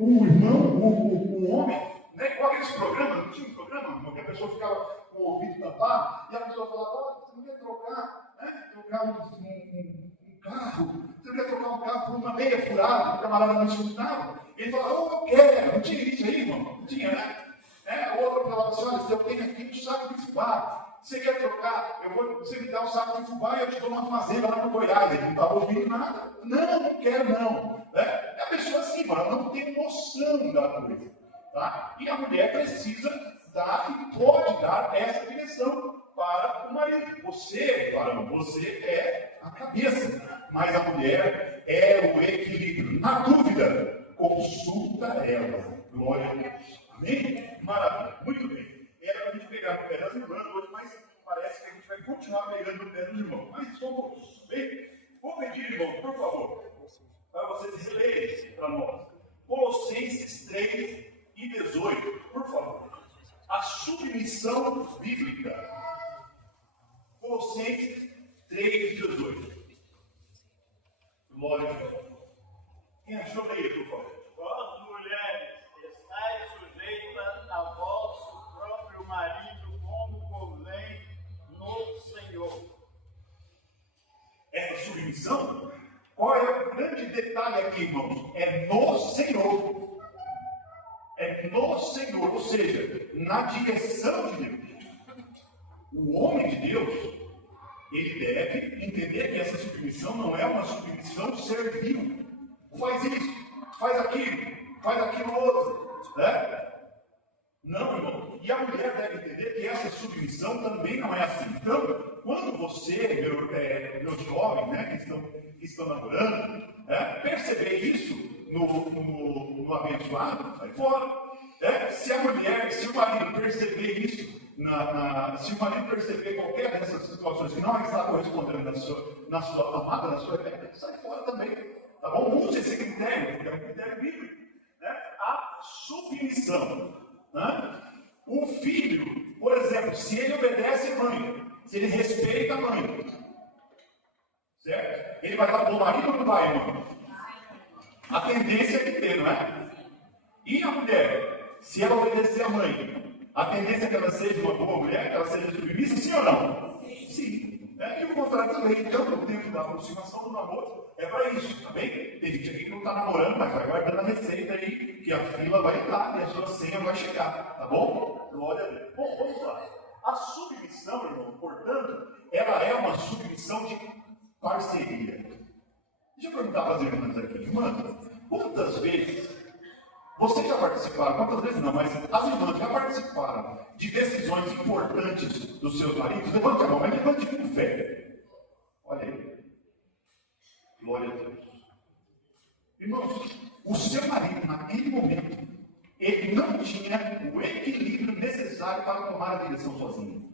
o irmão, o homem, né? Igual aqueles programas, não tinha um programa, que a pessoa ficava com o ouvido tampado, e a pessoa falava, olha, você não quer trocar, né? Trocar um carro, você não quer trocar um carro por uma meia furada, o camarada não escutava. Ele falava, eu quero, não tinha isso aí, irmão? Não tinha, né? A outra falava assim, olha, eu tenho aqui um saco de fubá. Você quer trocar? Você me dá um saco de fubá e eu te dou uma fazenda lá no Goiás. Ele não estava ouvindo nada. Não quero não. A pessoa assim, ela não tem noção da coisa. Tá? E a mulher precisa dar e pode dar essa direção para o marido. Você, varão, você é a cabeça. Mas a mulher é o equilíbrio. Na dúvida, consulta ela. Glória a Deus. Amém? Maravilha. Muito bem. Era para a gente pegar no pé das irmãs hoje, mas parece que a gente vai continuar pegando no pé dos irmãos. Mas vamos bem? Vou pedir, irmão, por favor, para vocês lerem para nós. Colossenses 3 e 18, por favor. A submissão bíblica. Colossenses 3 e 18. Glória a Deus. Quem achou, leia, por favor. Vós, mulheres, estáis sujeitas a vosso próprio marido, como convém no Senhor. Essa submissão, qual é o grande detalhe aqui, irmãos? É no Senhor. É no Senhor, ou seja, na direção de Deus. O homem de Deus, ele deve entender que essa submissão não é uma submissão servil. Faz isso, faz aquilo outro. Né? Não, irmão. E a mulher deve entender que essa submissão também não é assim. Então, quando você, meus jovens, né, que estão namorando, perceber isso no abençoado, sai fora. Se o marido perceber isso, se o marido perceber qualquer dessas situações que não está correspondendo na sua amada, na sua fé, sai fora também. Tá bom? Use esse critério, porque é um critério bíblico. Né? A submissão. Né? O filho, por exemplo, se ele obedece a mãe, se ele respeita a mãe, certo? Ele vai dar bom marido ou não vai, irmão? A tendência é que tem, não é? E a mulher, se ela obedecer a mãe, a tendência é que ela seja uma boa mulher, que ela seja submissa, sim ou não? Sim. E o contrário também. Então, o tempo da aproximação do namoro é para isso, tá bem? Tem gente aqui que não está namorando, mas vai guardando a receita aí, que a fila vai entrar e a sua senha vai chegar, tá bom? Glória a Deus. Bom, vamos lá. A submissão, irmão, portanto, ela é uma submissão de parceria. Deixa eu perguntar para as irmãs aqui, irmã, quantas vezes vocês já participaram, quantas vezes não, mas as irmãs já participaram de decisões importantes dos seus maridos? Levante a mão, mas levante com fé. Olha aí. Glória a Deus. Irmãos, o seu marido, naquele momento, ele não tinha o equilíbrio necessário para tomar a direção sozinho.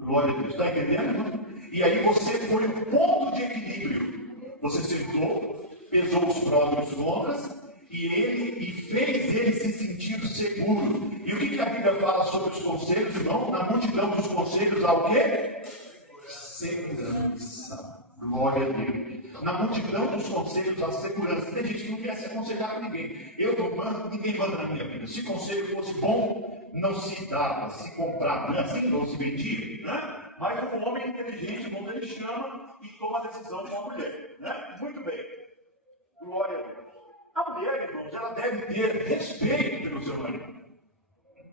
Glória a Deus. Está entendendo, irmão? E aí você foi o ponto de equilíbrio. Você sentou, pesou os prós e os contras, e fez ele se sentir seguro. E o que a Bíblia fala sobre os conselhos, irmão? Na multidão dos conselhos há o quê? Segurança. Glória a Deus. Na multidão dos conselhos há segurança. Tem gente que não quer se aconselhar com ninguém. Eu não mando, ninguém manda na minha vida. Se o conselho fosse bom, não se dava, se comprava, não é assim? Não se vendia, né? Mas o homem inteligente, quando ele chama e toma a decisão com a mulher. Né? Muito bem. Glória a Deus. A mulher, irmãos, ela deve ter respeito pelo seu marido.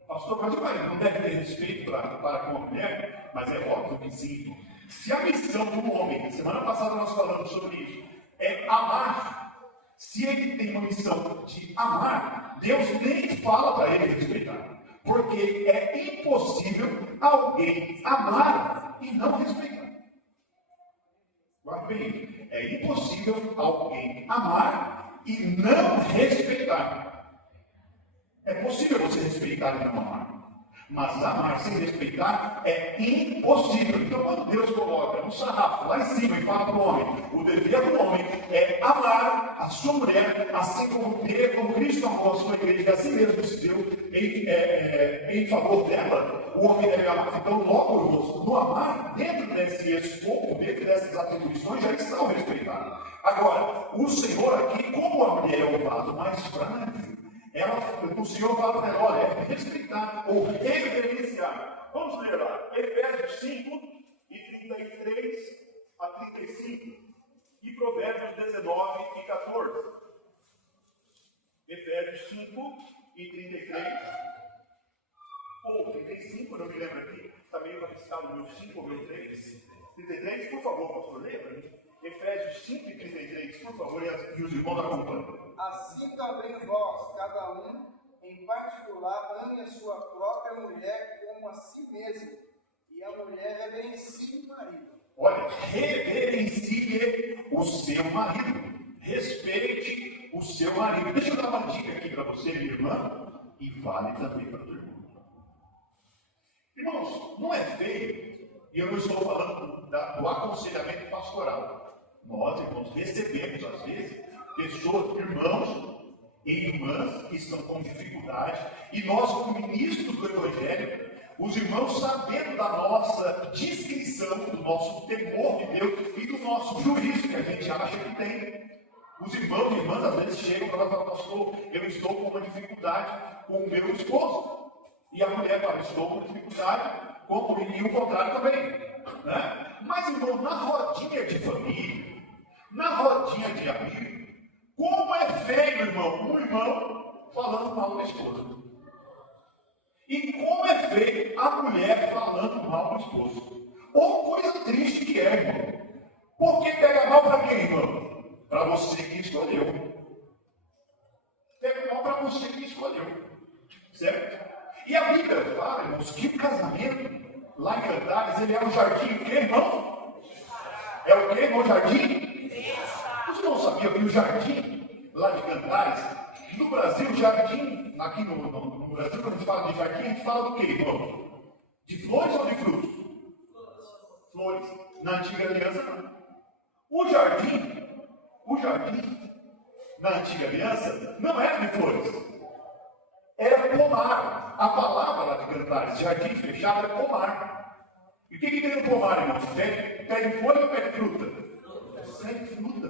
Pastor, mas o marido não deve ter respeito para com a mulher? Mas é óbvio que sim. Se a missão do homem, semana passada nós falamos sobre isso, é amar. Se ele tem uma missão de amar, Deus nem fala para ele respeitar. Porque é impossível alguém amar e não respeitar. Guarde bem, é impossível alguém amar e não respeitar. É possível você respeitar e não amar. Mas amar sem respeitar é impossível. Então, quando Deus coloca um sarrafo lá em cima e fala para o homem, o dever do homem é amar a sua mulher, assim como Cristo amou a sua igreja, assim mesmo se deu em favor dela, o homem deve amar. Então, logo, no amar, dentro desse escopo, dentro dessas atribuições, já estão respeitados. Agora, o Senhor aqui, como a mulher é o vaso mais frágil, o Senhor fala para ela, olha, é respeitar ou reverenciar. Vamos ler lá, Efésios 5, e 33 a 35, e Provérbios 19 e 14. Efésios 5 e 33, ou 35, não me lembro aqui, está meio arriscado o meu 5 ou meu 3. 33, por favor, pastor, lembra? Efésios 5 e 33, por favor, e os irmãos acompanham. Assim também vós, cada um, em particular, ame a sua própria mulher como a si mesmo, e a mulher reverencie o marido. Olha, reverencie o seu marido. Respeite o seu marido. Deixa eu dar uma dica aqui para você, minha irmã, e vale também para o teu irmão. Irmãos, não é feio, e eu não estou falando do aconselhamento pastoral. Nós, irmãos, recebemos, às vezes, pessoas, irmãos e irmãs que estão com dificuldade, e nós, como ministros do Evangelho, os irmãos, sabendo da nossa discrição, do nosso temor de Deus e do nosso juízo que a gente acha que tem. Os irmãos e irmãs às vezes chegam para falar, pastor, eu estou com uma dificuldade com o meu esposo. E a mulher fala, estou com dificuldade e o contrário também. Né? Mas, irmão, na rodinha de família, na rodinha de amigo, como é feio, irmão, um irmão falando mal da esposa. E como é feio a mulher falando mal do esposo. Ou coisa triste que é, irmão. Porque pega mal para quem, irmão? Para você que escolheu. Pega mal para você que escolheu. Certo? E a Bíblia fala, irmãos, que o casamento, lá em Cantares, ele é um jardim, o que, irmão? É o que, irmão, jardim? Você não sabia que o jardim, lá de Cantares, no Brasil, jardim, aqui no Brasil, quando a gente fala de jardim, a gente fala do que, irmão? De flores ou de frutos? Flores. Na antiga aliança, não. O jardim, na antiga aliança, não era de flores. Era pomar. A palavra lá de Cantares, jardim fechado, é pomar. E o que tem no pomar, irmão? Pé de folha ou pé de fruta? Pé de fruta.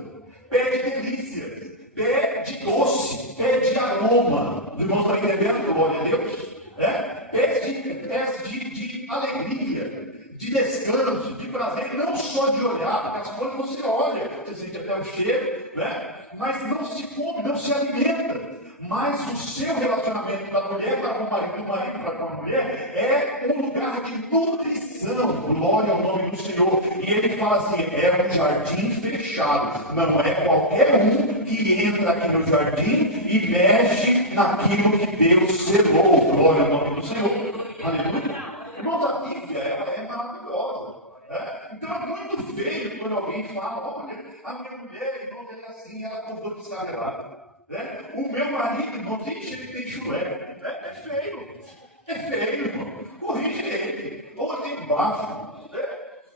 Pé de delícia. Pé de doce. Pé de aroma. Os irmãos estão entendendo? Glória a Deus. Pés de alegria. De descanso, de prazer, não só de olhar, porque as coisas você olha, você sente até o cheiro, né? Mas não se come, não se alimenta. Mas o seu relacionamento da mulher para com o marido, do marido para com a mulher, é um lugar de nutrição. Glória ao nome do Senhor. E ele fala assim, é um jardim fechado. Não é qualquer um que entra aqui no jardim e mexe naquilo que Deus selou. Glória ao nome do Senhor. Aleluia. Irmãos, a Bíblia, ela é maravilhosa. Né? Então é muito feio quando alguém fala, olha, a minha mulher, irmão, ela é assim, ela acordou descarregada. Né? O meu marido, irmão, ele tem chulé. Né? É feio, irmão. Corrige ele. Ou ele tem bafo. Né?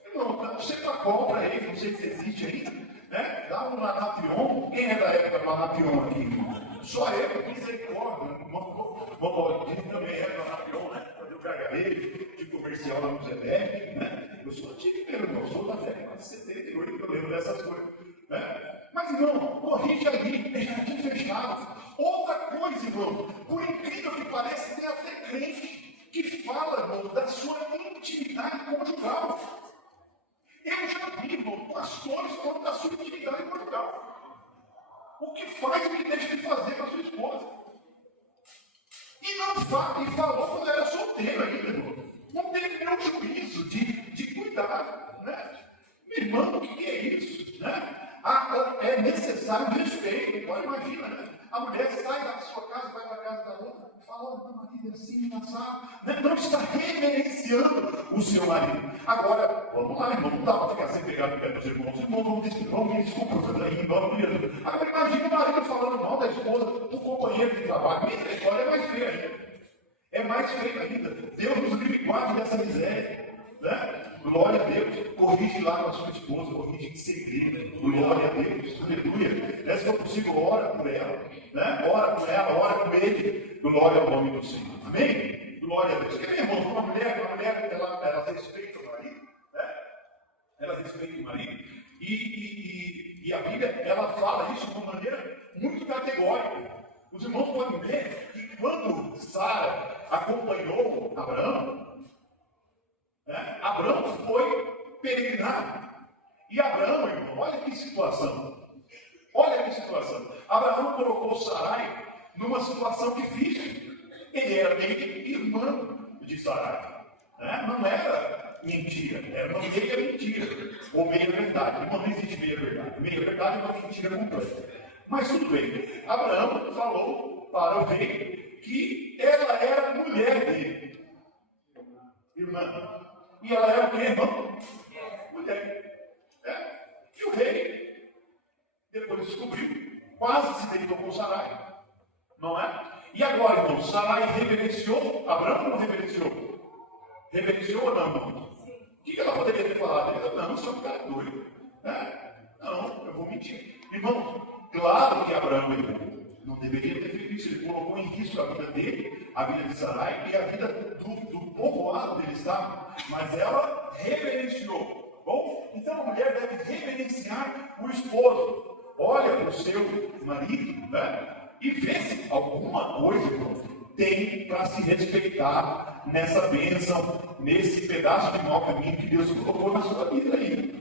Irmão, você compra ele, não sei se existe ainda. Né? Dá um Lanapion. Quem é da época do Lanapion aqui, irmão? Só eu, misericórdia. Vovó, ele também é do Lanapion, né? Fazer o gargarejo de comercial lá no Zé, né? Eu sou antigo, irmão, sou da década de 78, eu lembro dessas coisas. Né? Mas, irmão, corrige aí, é jardim fechado. Outra coisa, irmão, por incrível que pareça, tem até crente que fala, irmão, da sua intimidade conjugal. Eu já vi, irmão, pastores falando da sua intimidade conjugal. O que faz o que deixa de fazer com a sua esposa? E não fala, e falou quando era solteiro ainda, irmão. Não teve nenhum juízo de cuidar, né? Meu irmão, o que é isso, né? É necessário respeito. Agora imagina, né? A mulher sai da sua casa, vai para a casa da outra, fala, olha, meu marido é assim, assado. Não está reverenciando o seu marido. Agora, vamos lá, irmão, não dá para ficar sem pegar no pé dos irmãos. Vamos me desculpa, em nome de Jesus. Agora imagina o marido falando mal da esposa, do companheiro de trabalho. Minha história é mais feia ainda. É mais feio ainda. Deus nos livre guarde dessa miséria. Né? Glória a Deus. Corrige lá com a sua esposa, corrige em segredo. Glória a Deus. Aleluia. Se for possível, ora por ela. Né? Ora por ela, ora por ele. Glória ao nome do Senhor. Amém? Glória a Deus. Quer ver, irmão? Uma mulher, ela respeita o marido. Né? Ela respeita o marido. E a Bíblia, ela fala isso de uma maneira muito categórica. Os irmãos podem ver que quando Sara acompanhou Abraão, né, Abraão foi peregrinar. E Abraão, irmão, olha que situação. Olha que situação. Abraão colocou Sarai numa situação difícil. Ele era meio que irmão de Sarai. Né? Não era mentira, era uma meia mentira. Ou meia verdade. Não existe meia verdade. Meia verdade é uma mentira completa. Mas tudo bem. Abraão falou para o rei que ela era mulher dele. Irmã. E ela era o quê, irmão? Mulher. E o rei, depois descobriu, quase se deitou com Sarai. Não é? E agora, irmão, Sarai reverenciou Abraão ou não reverenciou? Reverenciou ou não, irmão? O que ela poderia ter falado? Ele, não, você é um cara doido. Não, eu vou mentir. Irmão, claro que Abraão não deveria ter feito isso. Ele colocou em risco a vida dele, a vida de Sarai e a vida do povoado dele, sabe? Mas ela reverenciou. Bom, então a mulher deve reverenciar o esposo. Olha para o seu marido, né? E vê se alguma coisa, irmão, tem para se respeitar nessa bênção, nesse pedaço de mau caminho que Deus colocou na sua vida aí.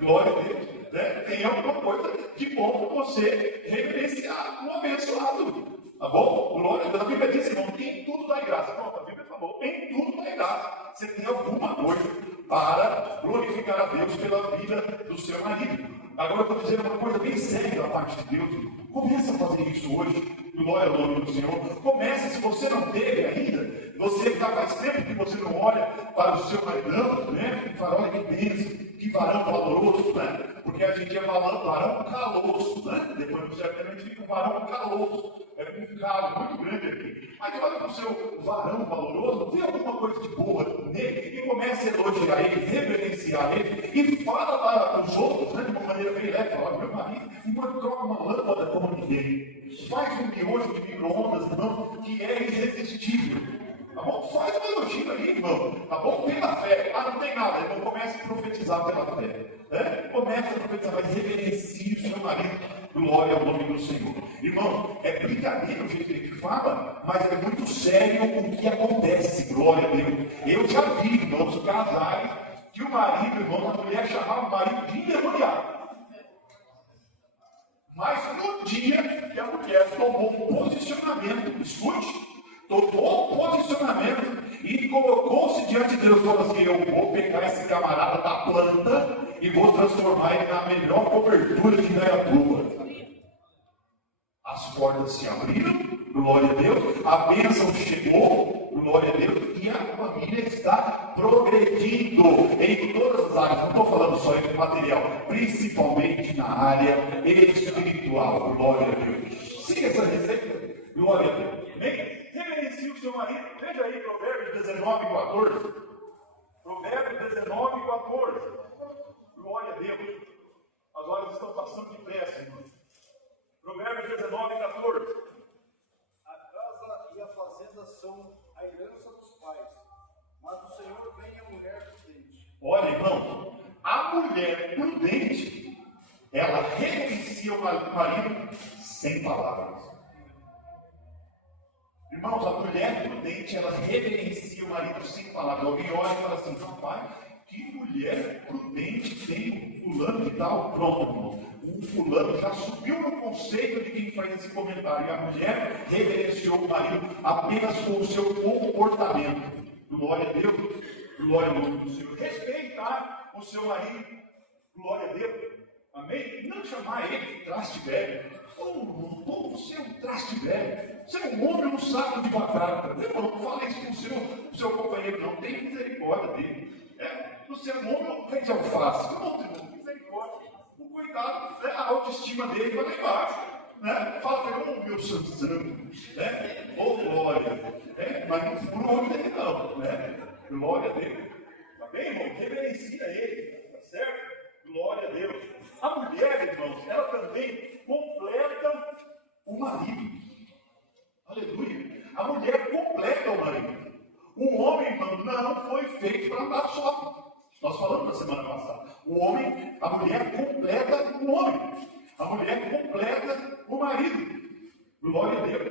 Glória a Deus. Né? Tem alguma coisa de bom para você reverenciar um abençoado. Tá bom? Glória a Deus. A Bíblia diz, irmão, em tudo dá graça. Pronto, a Bíblia falou, em tudo dá graça. Você tem alguma coisa para glorificar a Deus pela vida do seu marido. Agora eu vou dizer uma coisa bem séria da parte de Deus. Comece a fazer isso hoje. Glória ao nome do Senhor. Comece, se você não teve ainda, você já faz tempo que você não olha para o seu maridão, né? E fala, olha que bênção, que varão valoroso, né? Porque a gente é varão caloso, né? Depois do certamente fica um varão caloso. É um calo muito grande aqui. Mas olha para o seu varão valoroso, vê alguma coisa de boa nele e comece a elogiar ele, reverenciar ele e fala para os outros, né? De uma maneira bem leve, fala, meu marido, troca uma lâmpada como ninguém. Faz um miojo de micro-ondas, irmão, que é irresistível. Tá bom? Faz um elogio aí, irmão. Tá bom? Pela fé. Não tem nada. Irmão, comece a profetizar pela fé. Né? Comece a profetizar, mas reverencie o seu marido. Glória ao nome do Senhor. Irmão, é brincadeira o jeito que ele fala, mas é muito sério o que acontece. Glória a Deus. Eu já vi, irmãos, casais que o marido, irmão, a mulher chamava o marido de endemoniado. Mas no dia que a mulher tomou um posicionamento, escute, tomou um posicionamento e colocou-se diante de Deus e falou assim, eu vou pegar esse camarada da planta e vou transformar ele na melhor cobertura de Indaiatuba. As portas se abriram, glória a Deus, a bênção chegou, glória a Deus, e a família está progredindo em todas as áreas. Não estou falando só em material, principalmente na área espiritual, glória a Deus. Siga essa receita, glória a Deus. Reverencie o seu marido, veja aí Provérbios 19, 14. Provérbios 19, 14. Glória a Deus. As horas estão passando depressa, irmão. Provérbios 19, 14. A casa e a fazenda são a herança dos pais, mas do Senhor vem a mulher prudente. Olha, irmão, a mulher prudente, ela reverencia o marido sem palavras. Irmãos, a mulher prudente, ela reverencia o marido sem palavras. Alguém olha e fala assim, rapaz, que mulher prudente tem um fulano e tal. Pronto, irmão. O fulano já subiu no conceito de quem faz esse comentário. E a mulher reverenciou o marido apenas com o seu comportamento. Glória a Deus. Glória ao nome do Senhor. Respeitar o seu marido. Glória a Deus. Amém? Não chamar ele de traste velho. Você é um traste velho. Você é um homem, um saco de batata. Não fala isso com o seu companheiro, não. Tem misericórdia dele. Você é um homem, um pé de alface. Não tem misericórdia. O coitado, a autoestima dele vai lá embaixo. Né? Fala para ele, meu Sansão. Né? Glória. Mas não fura o olho dele, não. Né? Glória a Deus. Tá bem, irmão? Reverencia ele. Tá certo? Glória a Deus. A mulher, irmãos, ela também completa o marido. Aleluia. A mulher completa o marido. O homem, irmão, não foi feito para andar só. Nós falamos na semana passada. A mulher completa o homem. A mulher completa o marido. Glória a Deus.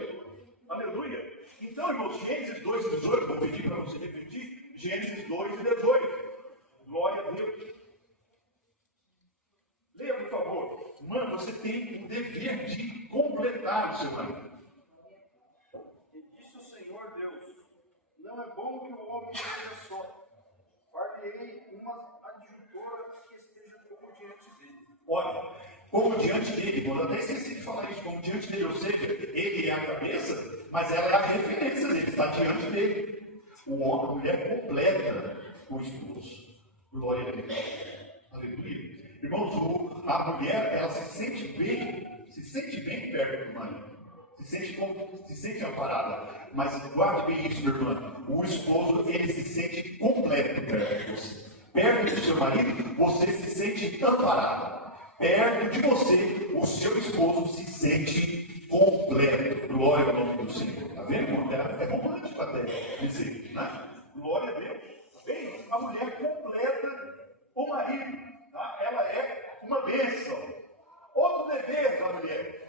Então, irmãos, Gênesis 2:18, vou pedir para você repetir, Gênesis 2:18. Glória a Deus. Leia, por favor. Mano, você tem o dever de completar o seu marido. E disse o Senhor Deus: não é bom que o homem esteja só. Far-lhe-ei uma adjutora que esteja como diante dele. Olha, como diante dele, eu até esqueci de falar isso, como diante dele, ou seja, ele é a cabeça, mas ela é a referência dele, está diante dele. O homem, a mulher completa o esposo. Glória a Deus. Aleluia. Irmãos, a mulher, ela se sente bem perto do marido. Se sente amparada. Mas guarde bem isso, meu irmão. O esposo, ele se sente completo perto de você. Perto do seu marido, você se sente amparada. Perto de você, o seu esposo se sente completo. Glória ao nome do Senhor. Está vendo, irmão? É romântico até dizer, né? Glória a Deus. Está vendo? A mulher completa o marido. Tá? Ela é uma bênção. Outro dever da mulher.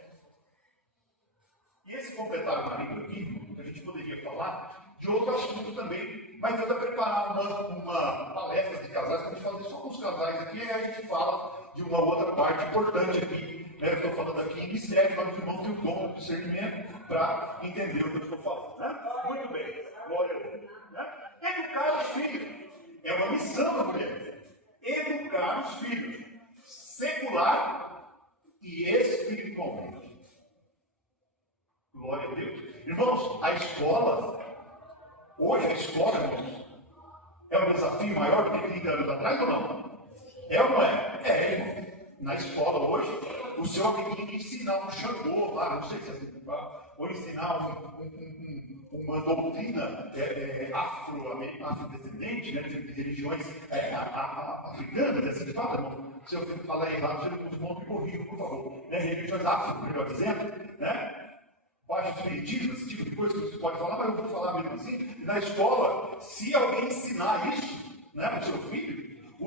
E esse completar o marido aqui, a gente poderia falar de outro assunto também, mas eu vou preparar uma palestra de casais, para a gente fazer só com os casais aqui, e a gente fala de uma outra parte importante aqui. Né? Eu estou falando aqui em mistério, mas os irmãos têm o dom do discernimento para entender o que eu estou falando. Né? Muito bem, glória a Deus. Né? Educar os filhos é uma missão da mulher. Educar os filhos, secular e espiritualmente. Glória a Deus. Irmãos, a escola, hoje a escola, irmãos, é um desafio maior do que 30 anos atrás ou não? É ou não é? É, irmão. Na escola hoje, o senhor tem que ensinar um Xangô lá, não sei se é assim, ou ensinar uma doutrina afrodescendente, né, de religiões africanas, né, se fala, irmão? Se eu falar errado, os irmãos me corrijam, por favor. Né, religiões afro, melhor dizendo, né? Baixo espiritismo, esse tipo de coisa que você pode falar, mas eu vou falar mesmo assim. Na escola, se alguém ensinar isso, né, para o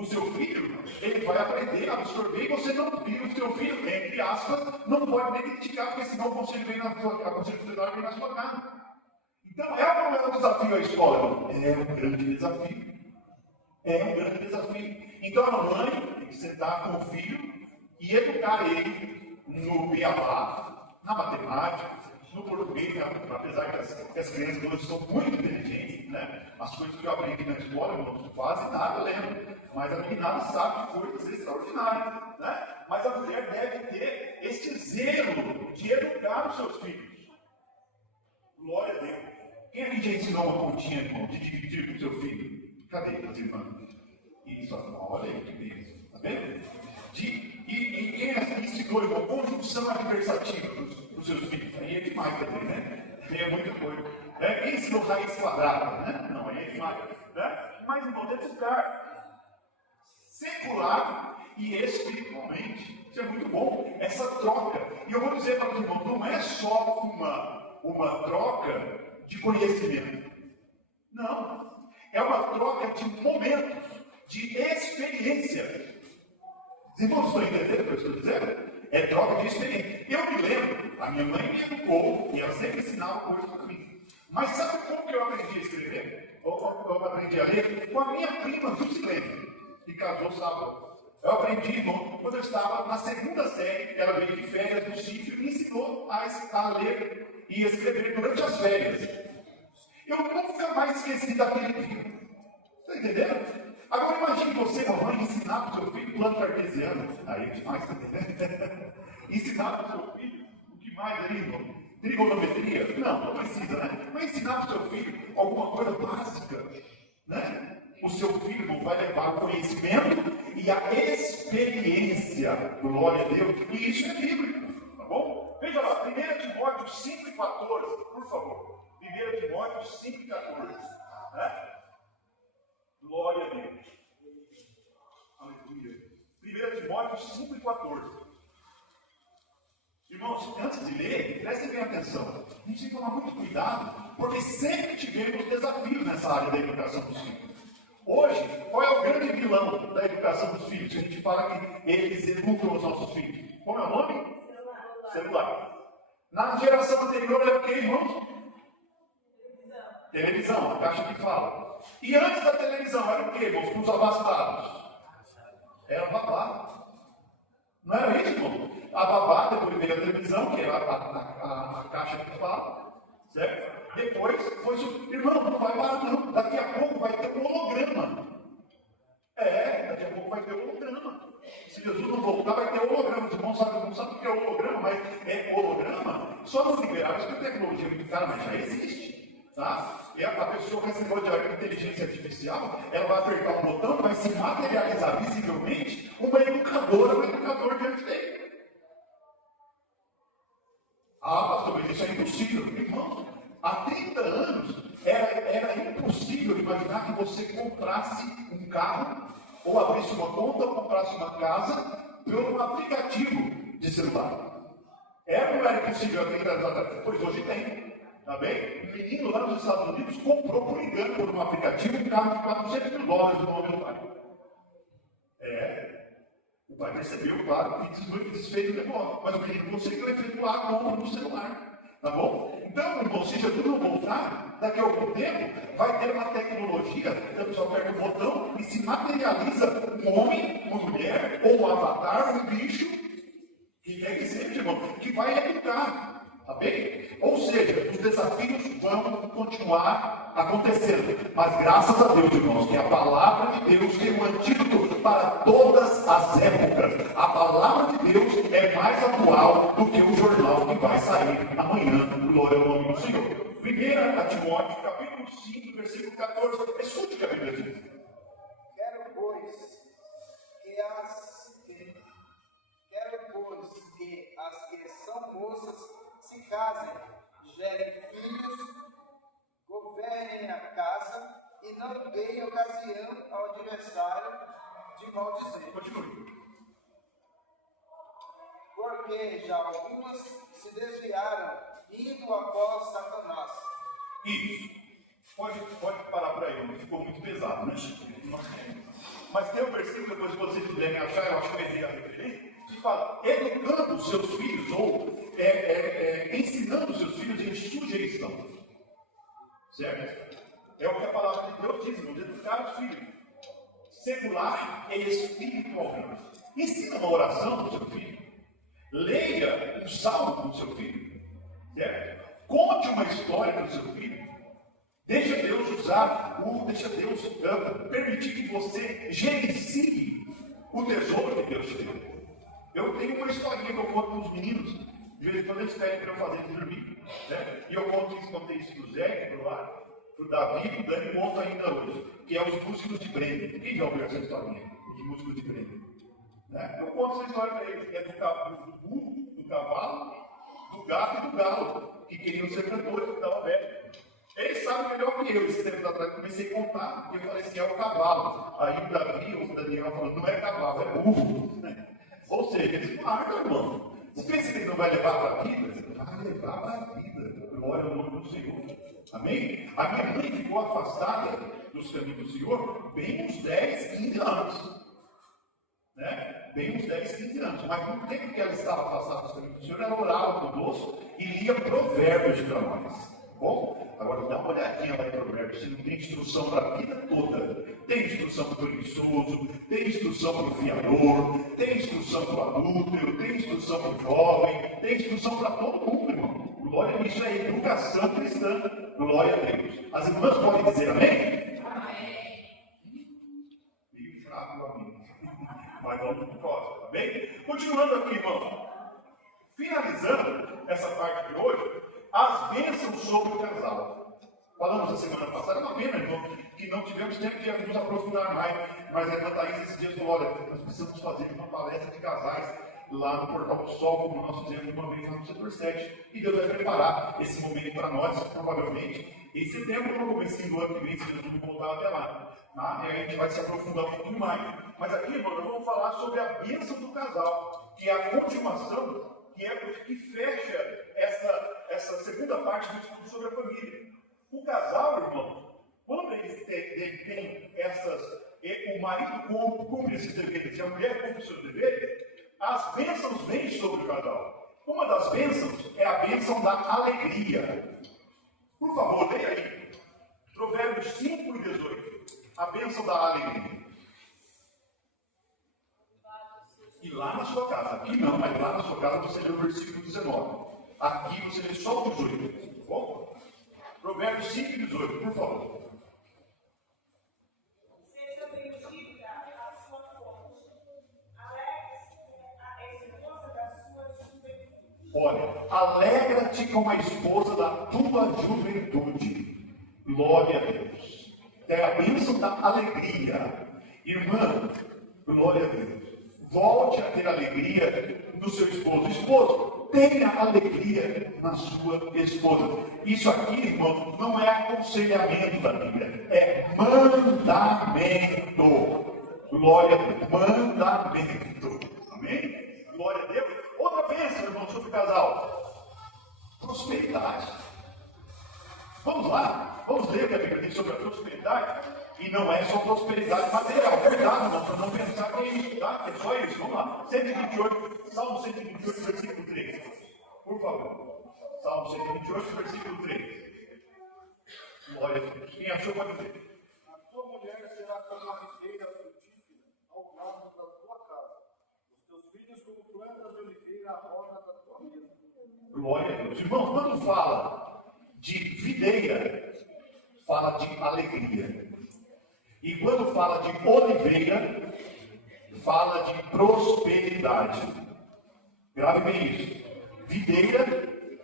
seu filho, ele vai aprender a absorver e você não vira o seu filho, entre aspas, não pode nem criticar, porque senão o conselho vem na sua casa, o conselho tutelar vem na sua casa. Então, é um desafio a escola? É um grande desafio. É um grande desafio. Então, a mamãe tem que sentar com o filho e educar ele no beabá, na matemática, no português, apesar que as crianças hoje são muito inteligentes, né? As coisas que eu aprendi na escola, eu não quase nada lembro, mas a meninada sabe de coisas extraordinárias, né? Mas a mulher deve ter este zelo de educar os seus filhos. Glória a Deus. Quem aqui já ensinou uma continha, irmão, de dividir com o seu filho? Cadê as irmãs? Isso, olha aí que beleza. Está vendo? E quem ensinou, irmão, conjunção adversativa para os seus filhos? Aí é demais também, né? Aí é muita coisa. Né? Quem ensinou raiz quadrada? Né? Não, aí é demais. Né? Mas, irmão, deve estar secular e espiritualmente. Isso é muito bom, essa troca. E eu vou dizer para os irmãos, não é só uma troca de conhecimento. Não. É uma troca de momentos, de experiência. Os irmãos estão entendendo o que eu estou dizendo? É troca de experiência. Eu me lembro, a minha mãe me educou e ela sempre ensinava coisas para mim. Mas sabe como que eu aprendi a escrever? Ou eu aprendi a ler? Com a minha prima Juscelene, que casou sábado. Eu aprendi, irmão, quando eu estava na segunda série, ela veio de férias do sítio e me ensinou a ler e escrever durante as férias. Eu nunca mais esqueci daquele dia. Está entendendo? Agora imagine você, mamãe, ensinar para o seu filho plano cartesiano. Aí é demais também, né? Ensinar para o seu filho o que mais aí, irmão? Trigonometria? Não precisa, né? Mas ensinar para o seu filho alguma coisa básica, né? O seu filho vai levar o conhecimento e a experiência. Glória a Deus. E isso é bíblico, tá bom? Veja lá, 1 Timóteo 5,14, por favor. 1 Timóteo 5,14. Né? Glória a Deus. Aleluia. 1 Timóteo 5,14. Irmãos, antes de ler, prestem bem atenção. A gente tem que tomar muito cuidado, porque sempre tivemos desafios nessa área da educação dos filhos. Hoje, qual é o grande vilão da educação dos filhos? A gente fala que eles educam os nossos filhos. Como é o nome? Celular. Na geração anterior era o que, irmãos? Televisão, a caixa que fala. E antes da televisão, era o quê, irmãos? Para os abastados. Era a babá. Não era isso, irmão? A babá, depois veio a televisão, que era a caixa que fala. Certo? Depois foi isso. Irmão, não vai parar não. Daqui a pouco vai ter um holograma. Daqui a pouco vai ter holograma. Se Jesus não voltar, vai ter holograma. Os irmãos não sabem o que é holograma, mas é holograma. Só não liberaram isso que a tecnologia é muito cara, mas já existe. Tá? E a pessoa com esse negócio de inteligência artificial, ela vai apertar um botão, vai se materializar visivelmente uma educadora, um educador diante dele. Pastor, mas isso é impossível. Irmão, há 30 anos era impossível imaginar que você comprasse um carro, ou abrisse uma conta, ou comprasse uma casa, pelo um aplicativo de celular. Era ou não era impossível há 30 anos atrás? Pois hoje tem. Tá bem? Um menino lá nos Estados Unidos comprou por engano por um aplicativo um carro de $400 mil no nome do pai. O pai percebeu, claro, que desfez o negócio, mas o menino conseguiu efetuar a compra no celular. Tá bom? Então, irmão, se Jesus não voltar, daqui a algum tempo, vai ter uma tecnologia, então a pessoa aperta o botão e se materializa um homem, uma mulher, ou um avatar, um bicho, que quer que seja, irmão, que vai educar. Tá bem? Ou seja, os desafios vão continuar acontecendo. Mas graças a Deus, irmãos, que a palavra de Deus tem um antídoto para todas as épocas. A palavra de Deus é mais atual do que o jornal que vai sair amanhã. Glória ao nome do Senhor. 1 Timóteo, capítulo 5, versículo 14. Escute o que a Bíblia diz. Quero, pois, que as que são moças se casem, gerem filhos, governem a casa e não deem ocasião ao adversário de maldizer. Continue. Porque já algumas se desviaram, indo após Satanás. Isso. Pode parar por aí, ficou muito pesado, né? Mas tem um versículo, depois se vocês puderem achar, eu acho que vai ter a referência, que fala, educando os seus filhos, ou ensinando os seus filhos em sujeição. Certo? É o que a palavra de Deus diz, não educar os filhos. Secular e espiritualmente. Ensina uma oração para o seu filho. Leia um salmo para o seu filho. Certo? Conte uma história para o seu filho. Deixa Deus usar, deixa Deus permitir que você gerencie o tesouro que Deus te deu. Eu tenho uma historinha que eu conto para os meninos, de vez em quando eles pedem para eu fazer de dormir. Né? E eu contei isso para o Zé, para o Davi, para o Dani, conto ainda hoje, que é os músicos de Bremen. Quem já ouviu essa historinha? Os músicos de Bremen. Né? Eu conto essa história para eles, que é do burro, do cavalo, do gato e do galo, que queriam ser cantores, que estavam velhos. Eles sabem melhor que eu. Esse tempo atrás comecei a contar, e eu falei assim, é o cavalo. Aí o Davi, o Daniel falou, não é cavalo, é burro. Ou seja, eles marcam, irmão. Você pensa que ele não vai levar para a vida? Vai levar para a vida. Glória ao nome do Senhor. Amém? A minha mãe ficou afastada dos caminhos do Senhor bem uns 10, 15 anos. Né? Bem uns 10, 15 anos. Mas no tempo que ela estava afastada dos caminhos do Senhor, ela orava no doce e lia provérbios para nós. Bom, agora dá uma olhadinha lá em Provérbios, você não tem instrução para a vida toda. Tem instrução para o preguiçoso, tem instrução para o fiador, tem instrução para o adúltero, tem instrução para o jovem, tem instrução para todo mundo, irmão. Glória a isso, é educação cristã. Glória a Deus. As irmãs podem dizer amém? Amém. Meio fraco, amém. Mas vamos para o próximo, amém? Continuando aqui, irmão. Finalizando essa parte de hoje, as bênçãos sobre o casal. Falamos a semana passada, é uma pena, irmão, que não tivemos tempo de nos aprofundar mais. Mas a irmã Thaís esse dia falou, olha, nós precisamos fazer uma palestra de casais lá no Portal do Sol, como nós fizemos uma vez lá no setor 7. E Deus vai preparar esse momento para nós, provavelmente, em setembro, no começo do ano que vem, se Jesus não voltar até lá. Tá? E aí a gente vai se aprofundar um pouquinho mais. Mas aqui, irmão, nós vamos falar sobre a bênção do casal, que é a continuação, que fecha essa segunda parte do estudo sobre a família. O casal, irmão, quando eles têm o marido cumpre esses deveres e a mulher cumpre os seus deveres, as bênçãos vêm sobre o casal. Uma das bênçãos é a bênção da alegria. Por favor, leia aí. Provérbios 5 e 18. A bênção da alegria. E lá na sua casa, aqui não, mas lá na sua casa você lê o versículo 19. Aqui você lê só o 18. Bom? Provérbios 5 e 18, por favor. Seja bendita a sua fonte, alegre-se a esposa da sua juventude. Olha, alegra-te com a esposa da tua juventude. Glória a Deus. É a bênção da alegria. Irmã, glória a Deus. Volte a ter alegria no seu esposo. Esposo, tenha alegria na sua esposa. Isso aqui, irmão, não é aconselhamento da Bíblia, é mandamento. Glória a Deus, mandamento. Amém? Glória a Deus. Outra bênção, irmão, sobre o casal: prosperidade. Vamos lá, vamos ler o que a Bíblia diz sobre a prosperidade. E não é só prosperidade material. Cuidado, irmão, para não pensar que é isso, tá? É só isso. Vamos lá. 128, Salmo 128, versículo 3. Por favor. Salmo 128, versículo 3. Glória a Deus. Quem achou pode dizer. A tua mulher será como a videira frutífera ao lado da tua casa. Os teus filhos como plantas de oliveira à roda da tua mesa. Glória a Deus. Irmão, quando fala de videira, fala de alegria. E quando fala de oliveira, fala de prosperidade. Grave bem isso. Videira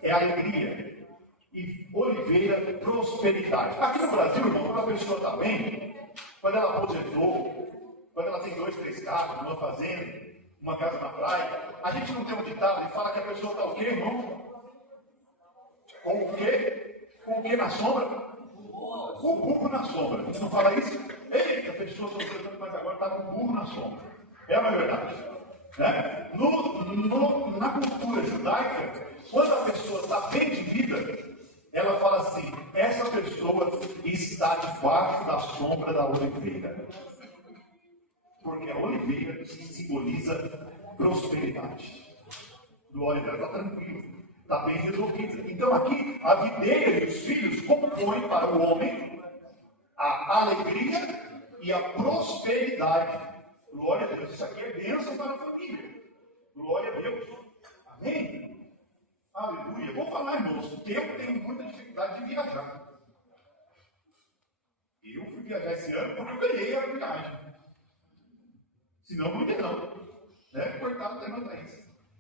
é alegria. E oliveira, prosperidade. Aqui no Brasil, irmão, quando a pessoa está bem, quando ela aposentou, quando ela tem 2, 3 carros, uma fazenda, uma casa na praia, a gente não tem um ditado e fala que a pessoa está o quê, irmão? Com o quê? Com o quê na sombra? Com o burro na sombra. Você não fala isso? Eita, a pessoa sofrendo, mas agora está com o burro na sombra. É uma verdade. Né? Na cultura judaica, quando a pessoa está bem de vida, ela fala assim: essa pessoa está debaixo da sombra da oliveira. Porque a oliveira simboliza prosperidade. Glória a Deus, está tranquilo. Está bem resolvida. Então aqui, a videira e os filhos compõem para o homem a alegria e a prosperidade. Glória a Deus. Isso aqui é bênção para a família. Glória a Deus. Amém? Aleluia. Vou falar, irmãos, que eu tenho muita dificuldade de viajar. Eu fui viajar esse ano porque eu ganhei a viagem. Senão não ia não. Né? Coitado da irmã Thaís.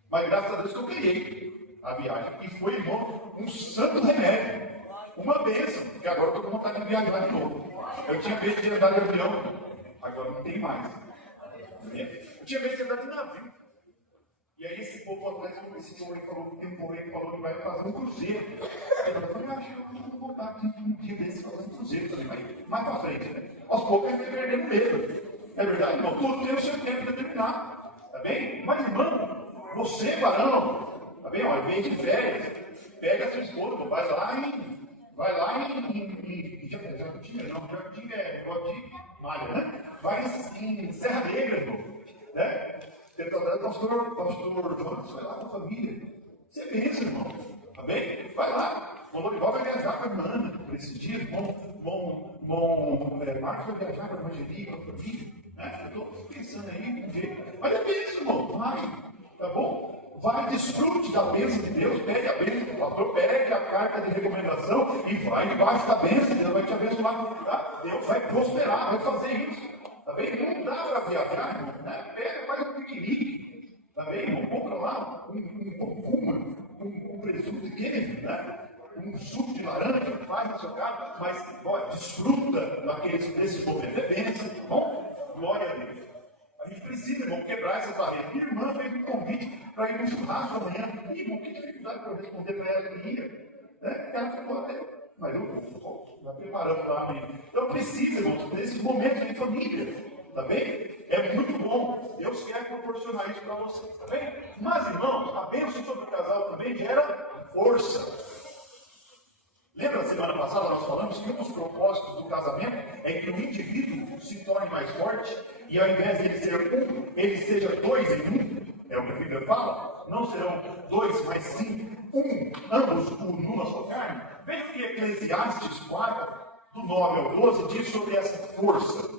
Mas graças a Deus que eu ganhei a viagem. E foi, irmão, um santo remédio. Uma bênção. Porque agora eu estou com vontade de viajar de novo. Eu tinha medo de andar de avião. Agora não tem mais. Eu tinha medo de andar de navio. E aí esse povo atrás, esse povo aí falou, tem um povo aí que falou que vai fazer um cruzeiro. Eu falei, acho que eu não vou voltar aqui um dia desse fazer um cruzeiro também. Mas mais pra frente, né? Aos poucos a gente vai perdendo medo. É verdade, irmão? Tudo tem o seu tempo determinado. Tá bem? Mas, irmão, você, varão, tá bem? Ó, vem de férias, pega a sua esposa, vai lá em Jacutinga, não, Jacutinga é Guati, Malha, né? Vai em Serra Negra, irmão, né? Pastor Jonas, vai lá com a família. Você pensa, irmão, tá bem? Vai lá. O Lorival vai viajar com a irmã por esses dias. Marcos vai viajar com a Evangelia, com a família. Né? Eu estou pensando aí um jeito. Mas é bênção, irmão. Vai, tá bom? Vai, desfrute da bênção de Deus. Pegue a bênção do pastor, pegue a carta de recomendação e vai debaixo da bênção. Deus vai te abençoar. Tá? Deus vai prosperar, vai fazer isso. Tá bem? Não dá para viajar, irmão. Né? Pega, faz um piquenique. Tá bem, irmão? Compra lá um presunto de queijo, né? Um suco de laranja, faz na sua casa, mas desfruta desses momentos. É bênção, tá bom? Glória a Deus. A gente precisa, irmão, quebrar essas barreiras. Minha irmã fez um convite para ir no churrasco amanhã. E, irmão, que dificuldade para eu responder para ela que ia. Né? Ela ficou até. Mas eu já preparamos lá amanhã. Então precisa, irmão, desses momentos de família. Tá bem? É muito bom. Deus quer proporcionar isso para vocês, tá bem? Mas, irmãos, a bênção sobre o casal também gera força. Lembra a semana passada nós falamos que um dos propósitos do casamento é que o indivíduo se torne mais forte e ao invés de ele ser um, ele seja dois em um. É o que a Bíblia fala. Não serão dois, mas sim um. Ambos unam a sua carne. Veja que Eclesiastes 4, do 9 ao 12, diz sobre essa força.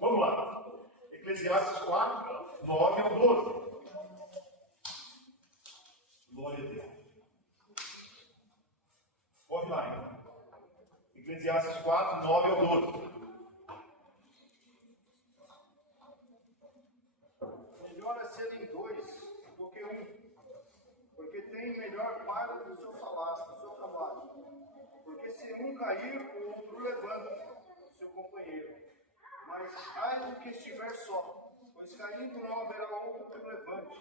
Vamos lá. Eclesiastes 4, 9 ao 12. Glória a Deus. Pode lá, então. Eclesiastes 4, 9 ao 12. Melhor é serem dois do que um, porque tem melhor paga do seu cavalo. Porque se um cair, o outro levanta o seu companheiro. Mas ai do que estiver só, pois caindo não haverá outro que o levante.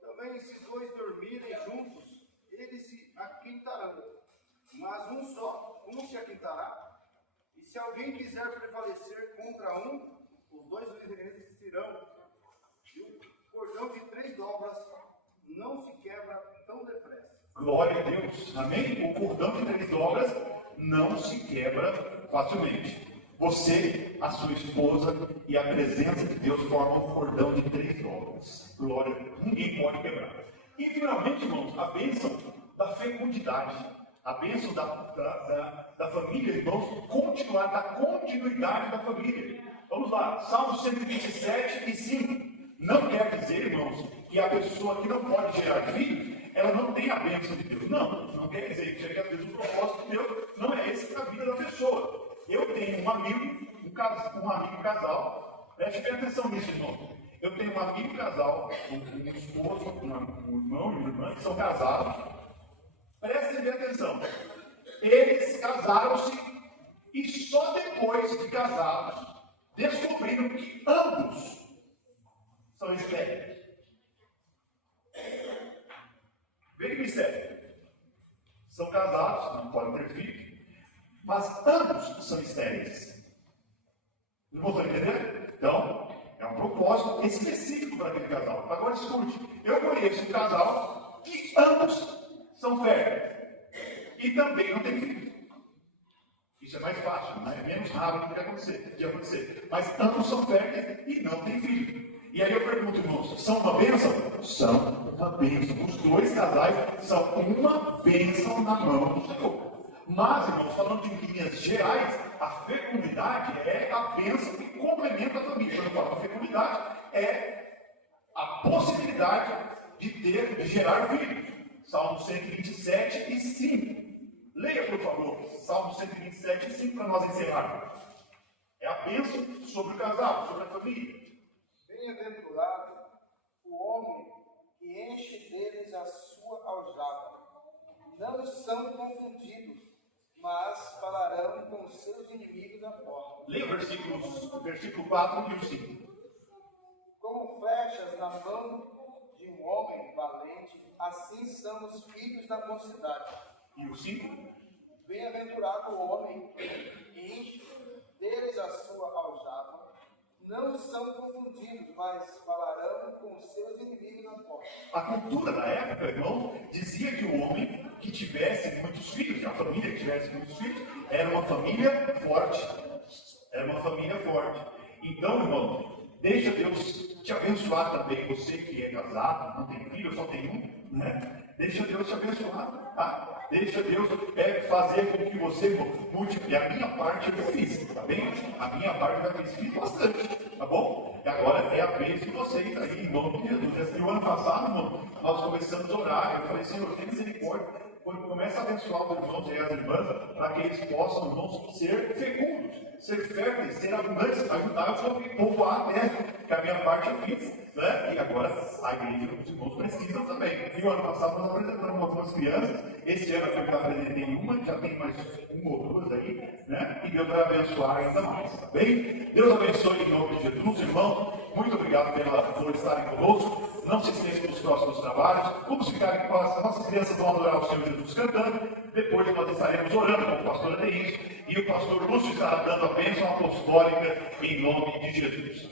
Também se dois dormirem juntos, eles se aquentarão. Mas um se aquentará. E se alguém quiser prevalecer contra um, os dois lhe resistirão. E o cordão de 3 dobras não se quebra tão depressa. Glória a Deus. Amém? O cordão de 3 dobras não se quebra facilmente. Você, a sua esposa e a presença de Deus formam um cordão de 3 dobras. Glória a Deus. Ninguém pode quebrar. E finalmente, irmãos, a bênção da fecundidade. A bênção da família, irmãos, da continuidade da família. Vamos lá, Salmo 127 e 5. Não quer dizer, irmãos, que a pessoa que não pode gerar filhos, ela não tem a bênção de Deus. Não quer dizer que às vezes o propósito de Deus não é esse para a vida da pessoa. Eu tenho um amigo casal, preste bem atenção nisso, irmão. Eu tenho um amigo casal, um esposo, um irmão e uma irmã que são casados. Prestem bem atenção. Eles casaram-se e só depois de casados descobriram que ambos são estéreis. Veja o mistério. São casados, não podem ter filhos, mas ambos são estéreis. Não estão entendendo? Então, é um propósito específico para aquele casal. Agora escute, eu conheço um casal que ambos são férteis e também não tem filhos. Isso é mais fácil, né? É menos raro do que acontecer. Mas ambos são férteis e não tem filhos. E aí eu pergunto, irmãos, são uma bênção? São uma bênção. Os dois casais são uma bênção na mão do Senhor. Mas, irmãos, falando de linhas gerais, a fecundidade é a bênção que complementa a família. Quando eu falo de fecundidade, é a possibilidade de gerar filhos. Salmo 127 e 5. Leia, por favor, Salmo 127 e 5 para nós encerrarmos. É a bênção sobre o casal, sobre a família. Bem-aventurado o homem que enche deles a sua aljava. Não são confundidos, mas falarão com seus inimigos à porta. Leia o versículo 4 e o 5. Como flechas na mão de um homem valente, assim são os filhos da mocidade. E o 5? Bem-aventurado o homem que enche deles a sua aljava. Não são confundidos, mas falarão com seus inimigos na porta. A cultura da época, irmão, dizia que o homem que tivesse muitos filhos, a família que tivesse muitos filhos, era uma família forte. Era uma família forte. Então, irmão, deixa Deus te abençoar também. Você que é casado, não tem filho, só tem um, né? Deixa Deus te abençoar, tá? Deixa Deus fazer com que você multiplique. A minha parte eu fiz, tá bem? A minha parte eu fiz bastante, tá bom? E agora é a vez de vocês aí, em nome de Jesus. E o ano passado, irmão, nós começamos a orar. Eu falei, Senhor, tem misericórdia. Quando começa a abençoar os irmãos e as irmãs, para que eles possam, irmãos, ser fecundos, ser férteis, ser abundantes, ajudar a povoar a terra, que a minha parte eu fiz, né? E agora a igreja, os irmãos precisam também. E o ano passado nós apresentamos algumas crianças, esse ano eu não apresentei uma, já tem mais uma ou duas aí, né? E Deus vai abençoar ainda mais, tá bem? Deus abençoe em nome de Jesus, irmãos. Muito obrigado por estarem conosco. Não se esqueçam dos próximos trabalhos. Vamos ficar em paz. As nossas crianças vão adorar o Senhor Jesus cantando. Depois nós estaremos orando com o pastor Adeilson. E o pastor Lúcio estará dando a bênção apostólica em nome de Jesus.